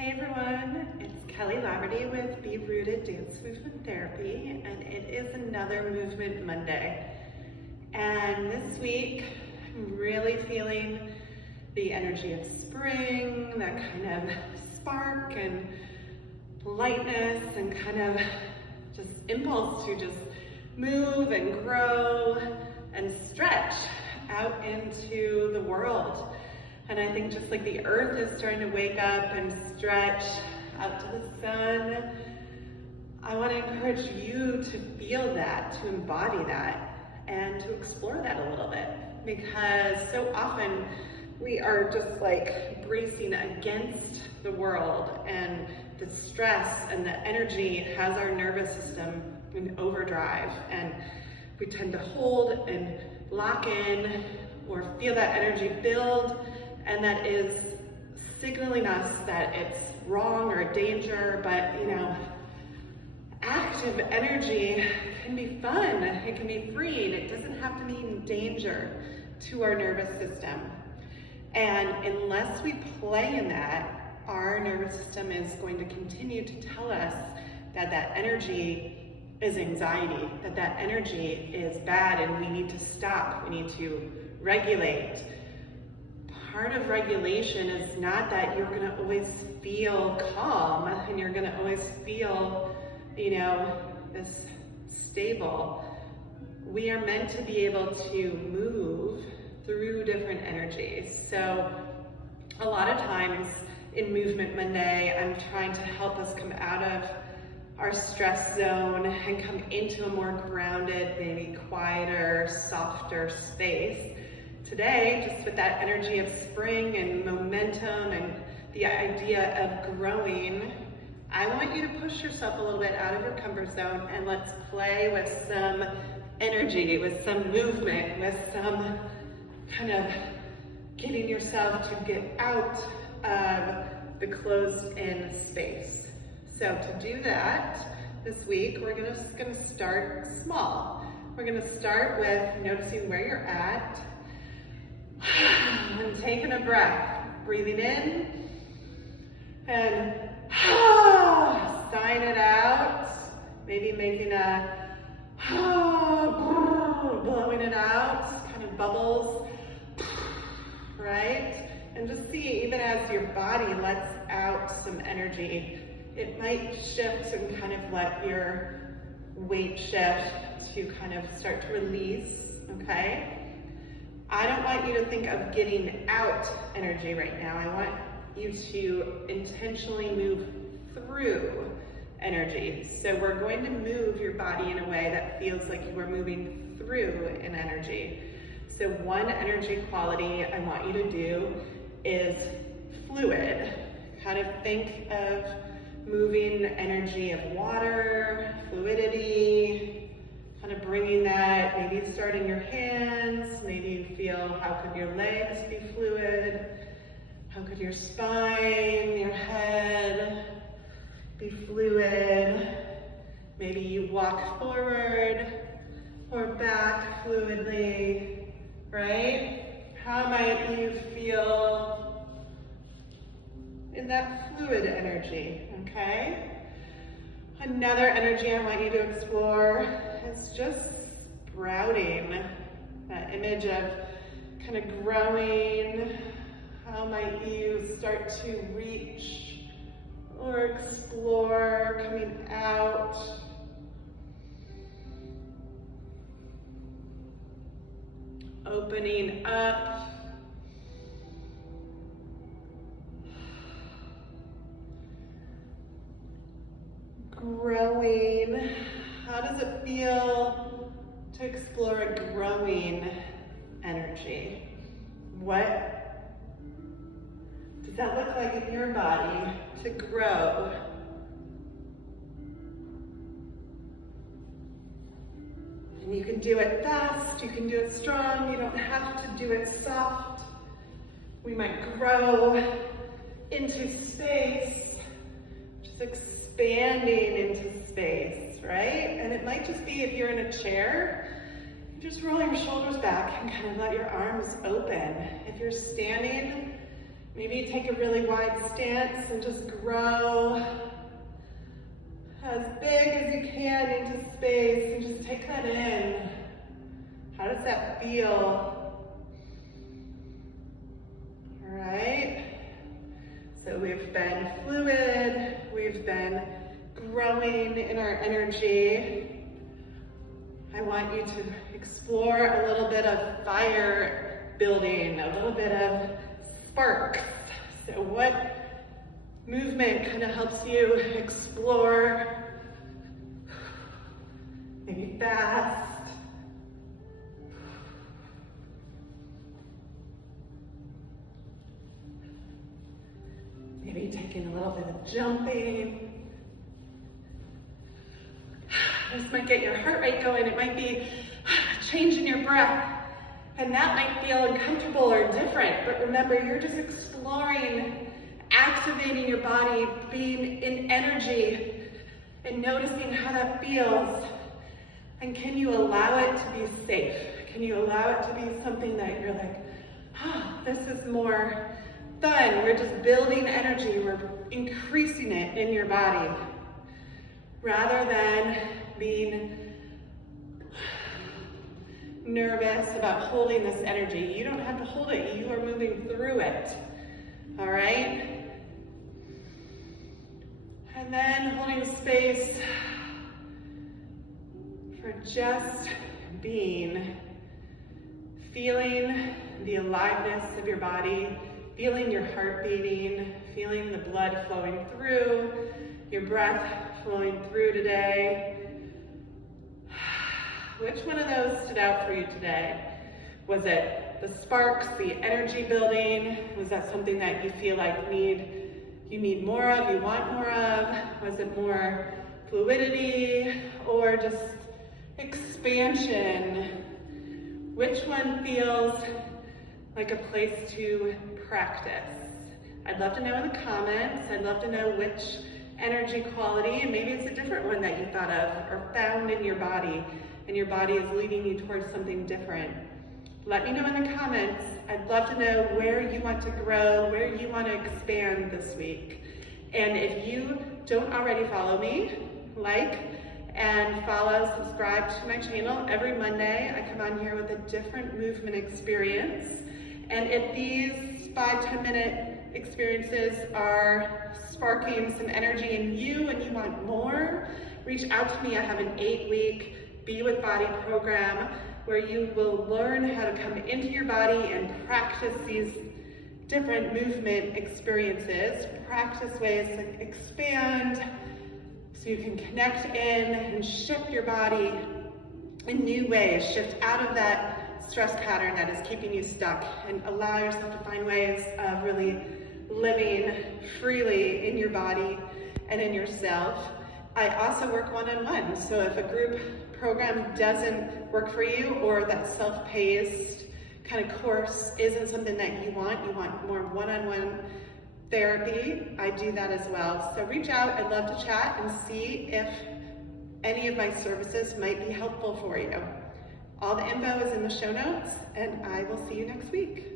Hey everyone, it's Kelly Laverty with Be Rooted Dance Movement Therapy, and it is another Movement Monday. And this week, I'm really feeling the energy of spring, that kind of spark and lightness and kind of just impulse to just move and grow and stretch out into the world. And I think just like the earth is starting to wake up and stretch out to the sun, I want to encourage you to feel that, to embody that, and to explore that a little bit. Because so often we are just like bracing against the world, and the stress and the energy has our nervous system in overdrive, and we tend to hold and lock in or feel that energy build, and that is signaling us that it's wrong or danger. But active energy can be fun, it can be freeing, it doesn't have to mean danger to our nervous system. And unless we play in that, our nervous system is going to continue to tell us that that energy is anxiety, that that energy is bad and we need to stop, we need to regulate. Part of regulation is not that you're going to always feel calm and you're going to always feel, this stable. We are meant to be able to move through different energies. So a lot of times in Movement Monday, I'm trying to help us come out of our stress zone and come into a more grounded, maybe quieter, softer space. Today, just with that energy of spring and momentum and the idea of growing, I want you to push yourself a little bit out of your comfort zone, and let's play with some energy, with some movement, with some kind of getting yourself to get out of the closed-in space. So to do that, this week, we're just gonna start small. We're gonna start with noticing where you're at, and taking a breath, breathing in, and sighing it out, maybe making a blowing it out, kind of bubbles, right? And just see, even as your body lets out some energy, it might shift and kind of let your weight shift to kind of start to release, okay? I don't want you to think of getting out energy right now. I want you to intentionally move through energy. So we're going to move your body in a way that feels like you are moving through an energy. So one energy quality I want you to do is fluid. Kind of think of moving energy of water, fluidity, kind of bringing that, maybe start in your hands, maybe you feel, how could your legs be fluid? How could your spine, your head be fluid? Maybe you walk forward or back fluidly, right? How might you feel in that fluid energy, okay? Another energy I want you to explore is just sprouting, that image of kind of growing. How might you start to reach or explore coming out? Opening up. Growing. How does it feel to explore a growing energy? What does that look like in your body to grow? And you can do it fast, you can do it strong, you don't have to do it soft. We might grow into space, just expanding into space, right? And it might just be, if you're in a chair, just roll your shoulders back and kind of let your arms open. If you're standing, Maybe take a really wide stance and just grow as big as you can into space and just take that in. How does that feel? All right. So we've been fluid, we've been growing in our energy. I want you to explore a little bit of fire building, a little bit of sparks. So what movement kind of helps you explore? Maybe fast. Maybe taking a little bit of jumping. This might get your heart rate going. It might be changing your breath. And that might feel uncomfortable or different. But remember, you're just exploring, activating your body, being in energy, and noticing how that feels. And can you allow it to be safe? Can you allow it to be something that you're like, this is more fun. We're just building energy. We're increasing it in your body. Rather than being nervous about holding this energy. You don't have to hold it. You are moving through it. All right? And then holding space for just being, feeling the aliveness of your body, feeling your heart beating, feeling the blood flowing through, your breath flowing through today. Which one of those stood out for you today? Was it the sparks, the energy building? Was that something that you feel like you need more of, you want more of? Was it more fluidity or just expansion? Which one feels like a place to practice? I'd love to know in the comments. I'd love to know which energy quality, and maybe it's a different one that you thought of or found in your body, and your body is leading you towards something different. Let me know in the comments. I'd love to know where you want to grow, where you want to expand this week. And if you don't already follow me, like and follow, subscribe to my channel. Every Monday I come on here with a different movement experience. And if these 5-10 minute experiences are sparking some energy in you and you want more, reach out to me. I have an 8-week Be With Body program where you will learn how to come into your body and practice these different movement experiences, practice ways to expand so you can connect in and shift your body in new ways, shift out of that stress pattern that is keeping you stuck and allow yourself to find ways of really living freely in your body and in yourself. I also work one-on-one, so if a group program doesn't work for you or that self-paced kind of course isn't something that you want more one-on-one therapy, I do that as well. So reach out, I'd love to chat and see if any of my services might be helpful for you. All the info is in the show notes, and I will see you next week.